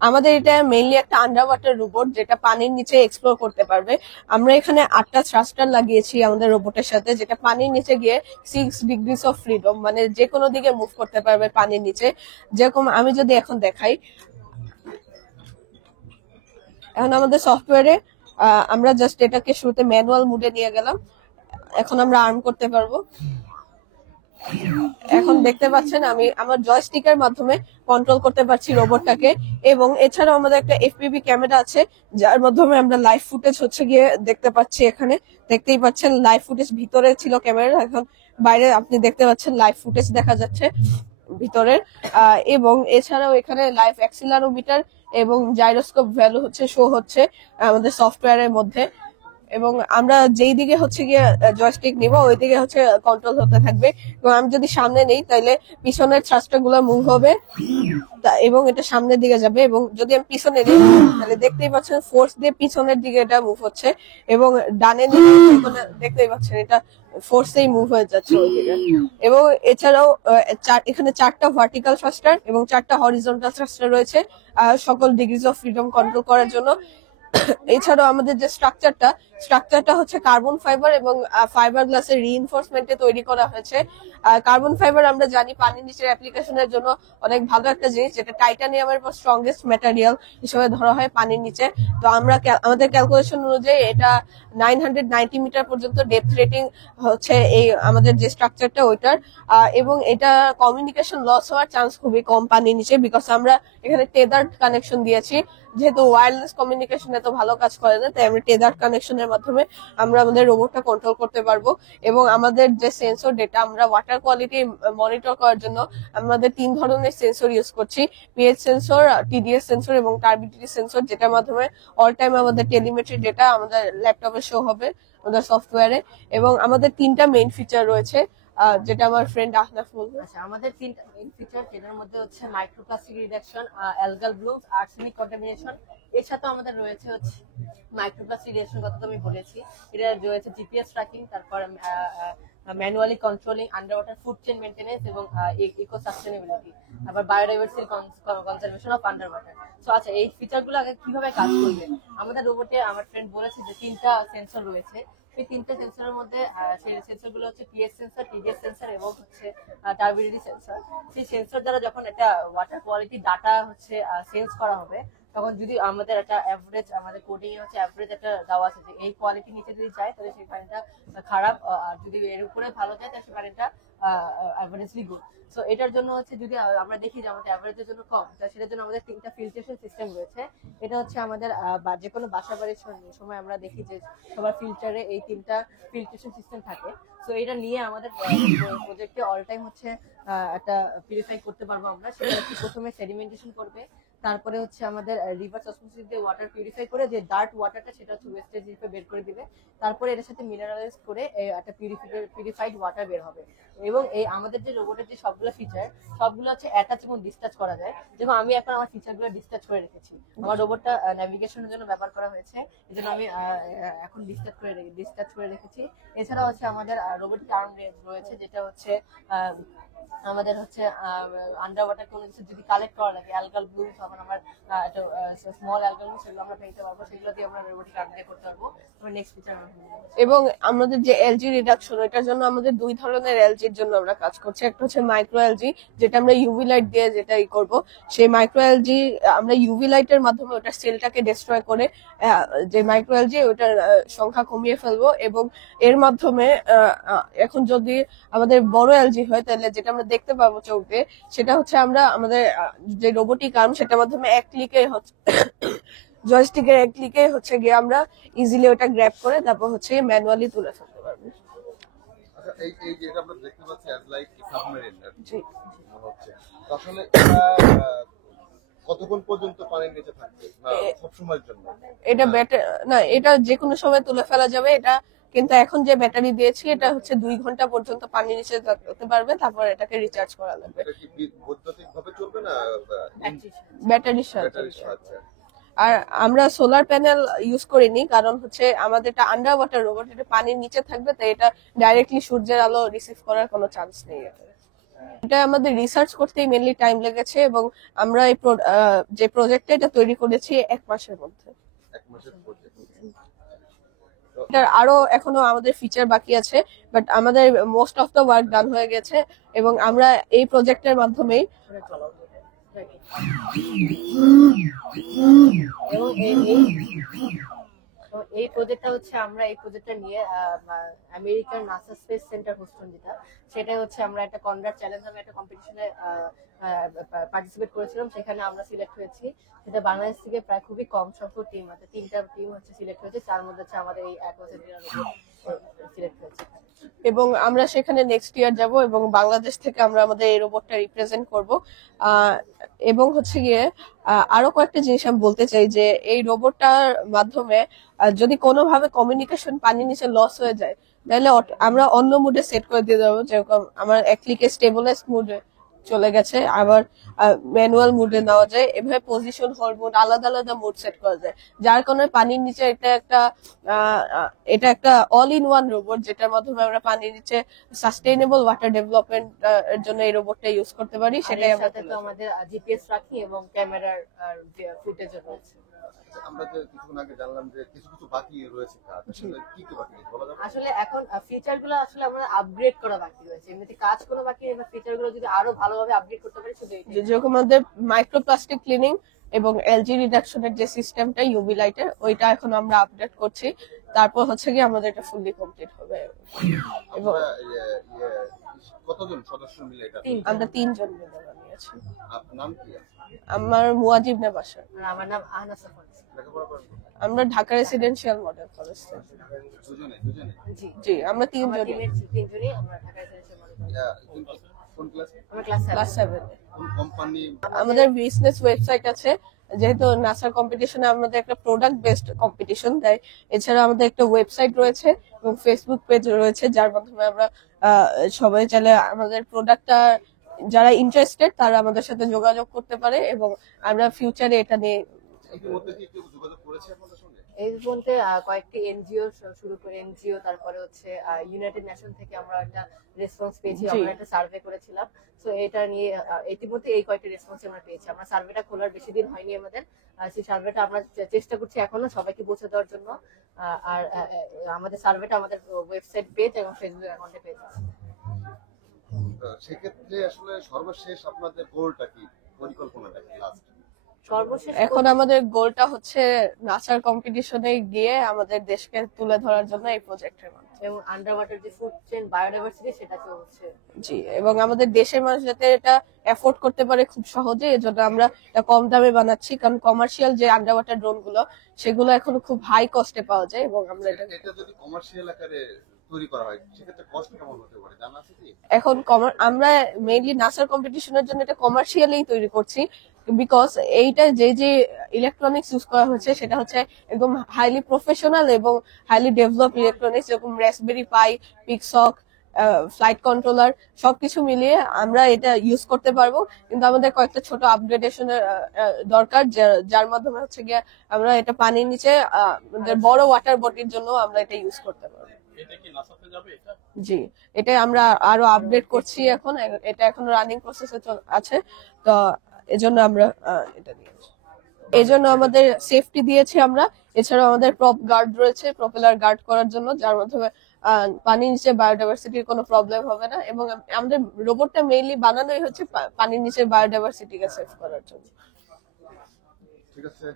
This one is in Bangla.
আমাদের এটা মেইনলি একটা আন্ডার ওয়াটার রোবট, যেটা পানির নিচে এক্সপ্লোর করতে পারবে। আমরা এখানে 8টা থ্রাস্টার লাগিয়েছি আমাদের রোবটের সাথে, যেটা পানির নিচে গিয়ে 6 ডিগ্রিজ অফ ফ্রিডম, মানে যে কোনো দিকে মুভ করতে পারবে পানির নিচে। যেরকম আমি যদি এখন দেখাই, এখন আমাদের সফটওয়্যারে আমরা জাস্ট এটাকে শুরুতে ম্যানুয়াল মুডে নিয়ে গেলাম। এখন আমরা আর্ম করতে পারবো। এখন দেখতে পাচ্ছেন আমি আমার জয়স্টিকের মাধ্যমে কন্ট্রোল করতে পারছি রোবটটাকে। এবং এছাড়াও আমাদের একটা এফপিভি ক্যামেরা আছে, যার মাধ্যমে আমরা লাইভ ফুটেজ হচ্ছে গিয়ে দেখতে পাচ্ছি। এখানে দেখতেই পাচ্ছেন লাইভ ফুটেজ, ভিতরে ছিল ক্যামেরা, এখন বাইরে আপনি দেখতে পাচ্ছেন লাইভ ফুটেজ দেখা যাচ্ছে ভিতরের। এবং এছাড়াও এখানে লাইভ অ্যাক্সিলারোমিটার এবং জাইরোস্কোপ ভ্যালু হচ্ছে শো হচ্ছে আমাদের সফটওয়্যারের মধ্যে। এবং আমরা যেই দিকে হচ্ছে গিয়ে জয়স্টিক নিব ওই দিকে হচ্ছে কন্ট্রোল হতে থাকবে। এবং আমি যদি সামনে নেই তাহলে পিছনের থ্রাস্টার গুলো মুভ হবে এবং এটা সামনের দিকে যাবে। এবং যদি আমি পিছনে নিই তাহলে দেখতেই পাচ্ছেন ফোর্স দিয়ে পিছনের দিকে এটা মুভ হচ্ছে। এবং ডানে নিলে দেখতেই পাচ্ছেন এটা ফোর্সেই মুভ হয়ে যাচ্ছে ওইদিকে। এবং এছাড়াও এখানে 4টা ভার্টিক্যাল থ্রাস্টার এবং 4টা হরিজন্টাল থ্রাস্টার রয়েছে সকল ডিগ্রিজ অফ ফ্রিডম কন্ট্রোল করার জন্য। এছাড়াও আমাদের যে স্ট্রাকচারটা হচ্ছে কার্বন ফাইবার এবং ফাইবার গ্লাসের রিইনফোর্সমেন্টে তৈরি করা হয়েছে। কার্বন ফাইবার আমরা জানি পানির নিচের অ্যাপ্লিকেশনের জন্য অনেক ভালো একটা জিনিস, যেটা টাইটানিয়ামের পর স্ট্রংগেস্ট ম্যাটেরিয়াল হিসেবে ধরা হয় পানির নিচে। তো আমরা আমাদের ক্যালকুলেশন অনুযায়ী এটা 990 মিটার পর্যন্ত ডেপথ রেটিং হচ্ছে এই আমাদের যে স্ট্রাকচারটা ওইটার। এবং এটা কমিউনিকেশন লস হওয়ার চান্স খুবই কম পানির নিচে, বিকজ আমরা এখানে টেদার্ড কানেকশন দিয়েছি। যেহেতু ওয়্যারলেস কমিউনিকেশন এত ভালো কাজ করে না, তাই আমরা টেদার্ড কানেকশনের মাধ্যমে আমরা আমাদের রোবটটা কন্ট্রোল করতে পারবো। এবং আমাদের যে সেন্সর ডেটা, আমরা ওয়াটার কোয়ালিটি মনিটর করার জন্য আমাদের 3 ধরনের সেন্সর ইউজ করছি: পিএইচ সেন্সর, টিডিএস সেন্সর এবং টার্বিডিটি সেন্সর, যেটার মাধ্যমে অল টাইম আমাদের টেলিমেট্রি ডেটা আমাদের ল্যাপটপে শো হবে আমাদের সফটওয়্যারে। এবং আমাদের 3টা মেইন ফিচার রয়েছে, যেটা আমার ফ্রেন্ড আহনাফ বলবে। আচ্ছা, আমাদের 3টা মেইন ফিচার, যেটার মধ্যে হচ্ছে microplastic reduction, algal blooms, arsenic contamination. এর সাথে আমাদের রয়েছে হচ্ছে মাইক্রোপ্লাস্টিক রিডাকশন কথা তো আমি বলেছি। এটা রয়েছে জিপিএস ট্র্যাকিং, তারপর manually controlling under water food chain maintenance এবং ইকো সাস্টেনেবিলিটি, তারপর biodiversity conservation of under water. So আচ্ছা, এই ফিচারগুলো আগে কিভাবে কাজ করবে? আমাদের রোবটে আমার ফ্রেন্ড বলেছে যে 3টা সেন্সর রয়েছে। এই 3টে সেন্সরের মধ্যে সেই সেন্সর গুলো হচ্ছে পিএস সেন্সর, টিডিএস সেন্সর এবং হচ্ছে টার্বিডিটি সেন্সর। সেই সেন্সর দ্বারা যখন একটা ওয়াটার কোয়ালিটি ডাটা হচ্ছে সেন্স করা হবে, তখন যদি আমাদের একটা অ্যাভারেজ, আমাদের কোডিং এ হচ্ছে অ্যাভারেজ একটা দেওয়া আছে যে এই কোয়ালিটি নিচে যদি যায় তাহলে সেই পানিটা খারাপ, আর যদি এর উপরে ভালো যায় তাহলে সেই পানিটা অ্যাভারেজলি গুড। সো এটার জন্য হচ্ছে যদি আমরা দেখি যে আমাদের অ্যাভারেজের জন্য কম, তাহলে সেটার জন্য আমাদের 3টা ফিল্ট্রেশন সিস্টেম রয়েছে। এটা হচ্ছে আমাদের যে কোনো বাসা বাড়ির সময় আমরা দেখি যে সবার ফিল্টারে এই 3টা ফিল্ট্রেশন সিস্টেম থাকে। সো এটা নিয়ে আমাদের প্রজেক্টে অল টাইম হচ্ছে একটা পিউরিফাই করতে পারবো আমরা। সেটা হচ্ছে প্রথমে সেডিমেন্টেশন করবে, তারপরে হচ্ছে আমাদের রিভার্স অসমোসিস দিয়ে ওয়াটার পিউরিফাই করে যে ডার্ট ওয়াটারটা সেটা হচ্ছে ওয়েস্টেজ হিসেবে বের করে দিবে। তারপরে এর সাথে মিনারেলাইজ করে একটা পিউরিফাইড ওয়াটার বের হবে। এবং এই আমাদের যে রোবটের যে সবগুলো ফিচার, সবগুলো হচ্ছে অ্যাটাচ এবং ডিসটাচ করা যায়। যেমন আমি এখন আমার ফিচারগুলো ডিসটাচ করে রেখেছি। আমার রোবটটা ন্যাভিগেশনের জন্য ব্যবহার করা হয়েছে, এজন্য আমি এখন ডিসটাচ করে রেখেছি। এছাড়া হচ্ছে আমাদের রোবটিক আর্ম রয়েছে, যেটা হচ্ছে আমাদের হচ্ছে আন্ডার ওয়াটার কোনো কিছু যদি কালেক্ট করা লাগে, অ্যালগাল ব্লুমস, তখন আমার একটা স্মল অ্যালগাল ব্লুম, সেগুলো আমরা পেতে পারবো, সেগুলো দিয়ে আমরা রোবটিক আর্ম দিয়ে করতে পারবো। Next feature. এবং আমাদের যে এলজি রিডাকশন, এটার জন্য আমাদের 2 ধরনের এলজির জন্য আমরা কাজ করছি। একটা হচ্ছে মাইক্রো এলজি, যেটা আমরা ইউভি লাইট দিয়ে যেটা করব। সেই মাইক্রো এলজি আমরা ইউভি লাইটের মাধ্যমে ওটার সেলটাকে ডিস্ট্রয় করে যে মাইক্রো এলজি ওটার সংখ্যা কমিয়ে ফেলবো। এবং এর মাধ্যমে এখন যদি আমাদের বড় এলজি হয় তাহলে যেটা আমরা দেখতে পাবো চোখ দিয়ে, সেটা হচ্ছে আমরা আমাদের যে রোবোটিক আর্ম সেটার মাধ্যমে এক ক্লিকে হচ্ছে জয়স্টিকের এক ক্লিকে হচ্ছে গিয়ে আমরা ইজিলি ওটা গ্র্যাব করে তারপর হচ্ছে ম্যানুয়ালি তুলে ফেলতে পারবো। আচ্ছা, এই যেটা আমরা দেখতে পাচ্ছি অ্যাজ লাইক সাবমেরিন, জি হচ্ছে আসলে কতক্ষণ পর্যন্ত পানির নিচে থাকবে না সব সময়ের জন্য? এটা ব্যাটারি না, এটা যে কোনো সময় তুলে ফেলা যাবে। এটা কিন্তু এখন যে ব্যাটারি দিয়েছি এটা হচ্ছে 2 ঘন্টা পর্যন্ত পানির নিচে থাকতে পারবে, তারপর এটাকে রিচার্জ করা লাগবে। এটা কি বৈদ্যুতিক ভাবে চলবে না ব্যাটারির সাহায্যে? আর আমরা সোলার প্যানেল ইউজ করিনি, কারণ হচ্ছে আমাদের এটা আন্ডার ওয়াটার রোবট, এটা পানির নিচে থাকবে, তাই এটা ডাইরেক্টলি সূর্যের আলো রিসিভ করার কোনো চান্স নেই। এটা আমাদের রিসার্চ করতেই মেনলি টাইম লেগেছে এবং আমরা এই যে প্রজেক্টটা এটা তৈরি করেছি 1 মাসের মধ্যে। 1 মাসের প্রজেক্ট। এটার আরো এখনো আমাদের ফিচার বাকি আছে, বাট আমাদের most of the work done হয়ে গেছে এবং আমরা এই প্রজেক্টের মাধ্যমেই এবং এই প্রজেক্টটা হচ্ছে আমরা এই প্রজেক্টটা নিয়ে আমেরিকার নাসা স্পেস সেন্টার হোস্টন যেটা, সেটা হচ্ছে আমরা একটা কনরাড চ্যালেঞ্জ নামে একটা কম্পিটিশনে পার্টিসিপেট করেছিলাম, সেখানে আমরা সিলেক্ট হয়েছি। সেটা বাংলাদেশ থেকে প্রায় খুবই কম সংখ্যক টিম আছে, 3টা টিম হচ্ছে সিলেক্ট হয়েছে, তার মধ্যে হচ্ছে আমাদের এই সিলেক্ট হয়েছে। এবং আমরা সেখানে নেক্সট ইয়ার যাব এবং বাংলাদেশ থেকে আমরা আমাদের এই রোবটটা রিপ্রেজেন্ট করব। এবং হচ্ছে গিয়ে আরো কয়েকটা জিনিস আমি বলতে চাই যে এই রোবটটার মাধ্যমে যদি কোনোভাবে কমিউনিকেশন পানির নিচে লস হয়ে যায় তাহলে আমরা অন্য মুডে সেট করে দিয়ে দেবো, যেরকম আমার এক ক্লিকে স্টেবলাইজ মুডে চলে গেছে, আবার ম্যানুয়াল মুডে নেওয়া যায়, এভাবে পজিশন হোল্ড মুড আলাদা আলাদা মুড সেট করা যায়, যার কারণে পানির নিচে এটা একটা অল ইন ওয়ান রোবট, যেটার মাধ্যমে আমরা পানির নিচে সাস্টেইনেবল ওয়াটার ডেভেলপমেন্ট এর জন্য এই রোবটটা ইউজ করতে পারি। সেটাই আমাদের জিপিএস রাখি এবং ক্যামেরার ফুটেজ রয়েছে। আমরা যে কিছুক্ষণ আগে জানলাম যে কিছু কিছু বাকি রয়েছে কাজ, আসলে কি কি বাকি রয়েছে বলা যাবে? আসলে এখন ফিচারগুলো আসলে আমরা আপগ্রেড করা বাকি রয়েছে, এমনিতে কাজ করা বাকি, এবার ফিচারগুলো যদি আরো ভালোভাবে আপগ্রেড করতে পারি শুধু এইটাই। যেরকম আমাদের মাইক্রোপ্লাস্টিক ক্লিনিং এবং এলজি রিডাকশনের যে সিস্টেমটা ইউভি লাইটের, ওইটা এখন আমরা আপডেট করছি, তারপর হচ্ছে কি আমাদের এটা ফুললি কমপ্লিট হবে। এবং কতজন সদস্য মিলে এটা? আমরা 3 জন মিলে বানিয়েছি। আপনার নাম কি? আমার মুয়াজিব নেবাসা। আর আমার নাম আহনা সাফার। লেখাপড়া করেন? আমরা ঢাকা রেসিডেন্সিয়াল মডেল কলেজ থেকে। দুজনে? জি, আমরা 3 জন। তিনজনই আমরা ঢাকা রেসিডেন্সিয়াল মডেল। কোন ক্লাস? আমরা ক্লাস 7 এ। কোন কোম্পানি? আমাদের বিজনেস ওয়েবসাইট আছে, যেহেতু নাসার কম্পিটিশনে আমাদের একটা প্রোডাক্ট বেসড কম্পিটিশন, তাই এছাড়া আমাদের একটা ওয়েবসাইট রয়েছে এবং ফেসবুক পেজ রয়েছে, যার মাধ্যমে আমরা সবাই চাইলে আমাদের প্রোডাক্টটা যারা ইন্টারেস্টেড তারা আমাদের সাথে যোগাযোগ করতে পারে এবং আমরা ফিউচারে এটা নিয়ে ইতিমধ্যে কি কেউ যোগাযোগ করেছে আপনাদের সঙ্গে? এই পর্যন্ত কয়েকটি এনজিও শুরু করে এনজিও, তারপরে হচ্ছে ইউনাইটেড নেশন থেকে আমরা একটা রেসপন্স পেয়েছি, আমরা একটা সার্ভে করেছিলাম। সো এটা নিয়ে ইতিমধ্যে এই কয়েকটি রেসপন্স আমরা পেয়েছি। আমরা সার্ভেটা খোলার বেশি দিন হয়নি আমাদের, সেই সার্ভেটা আমরা চেষ্টা করছি এখনো সবাইকে পৌঁছে দেওয়ার জন্য। আর আমাদের সার্ভেটা আমাদের ওয়েবসাইট পেজ এবং ফেসবুক অ্যাকাউন্টে পেজ আছে। সেক্ষেত্রে আসলে সর্বশেষ আপনাদের গোলটা কি, পরিকল্পনাটা কি লাস্ট? সর্বশেষ এখন আমাদের গোলটা হচ্ছে নাসার কম্পিটিশনে গিয়ে আমাদের দেশকে তুলে ধরার জন্য এই প্রজেক্টের মাধ্যমে, এবং আন্ডার ওয়াটার যে ফুড চেইন বায়োডাইভার্সিটি সেটাকে হচ্ছে জি, এবং আমাদের দেশের মানুষ যাতে এটা এফোর্ড করতে পারে খুব সহজে, এজন্য আমরা এটা কম দামে বানাচ্ছি, কারণ কমার্শিয়াল যে আন্ডার ওয়াটার ড্রোন গুলো সেগুলো এখন খুব হাই কস্টে পাওয়া যায় এবং আমরা এটা যদি কমার্শিয়াল আকারে তৈরি করা হয় সেক্ষেত্রে কষ্ট কেমন হতে পারে জানা আছে কি? এখন আমরা মেইনলি নাসার কম্পিটিশনের জন্য এটা কমার্শিয়ালি তৈরি করছি, বিকজ এইটা যে ইলেকট্রনিক্স ইউজ করা হচ্ছে সেটা হচ্ছে একদম হাইলি প্রফেশনাল এবং হাইলি ডেভেলপ ইলেকট্রনিক্স, যেরকম রাসবেরি পাই, পিকসক, ফ্লাইট কন্ট্রোলার সবকিছু মিলিয়ে আমরা এটা ইউজ করতে পারবো, কিন্তু আমাদের কয়েকটা ছোট আপগ্রেডেশনের দরকার, যার মাধ্যমে হচ্ছে গিয়ে আমরা এটা পানির নিচে বড় ওয়াটার বডির জন্য আমরা এটা ইউজ করতে পারবো। জি, এটা আমরা আরো আপডেট করছি, এখন এটা এখনো রানিং প্রসেসে আছে, তো এজন্য আমরা এটা দিয়েছি। এজন্য আমাদের সেফটি দিয়েছি আমরা, এছাড়াও আমাদের প্রপ গার্ড রয়েছে প্রপেলার গার্ড করার জন্য, যার মাধ্যমে পানির নিচে বায়োডাইভার্সিটির কোনো প্রবলেম হবে না, এবং আমাদের রোবটটা মেইনলি বানানোই হচ্ছে পানির নিচে বায়োডাইভার্সিটিকে সেভ করার জন্য। ঠিক আছে।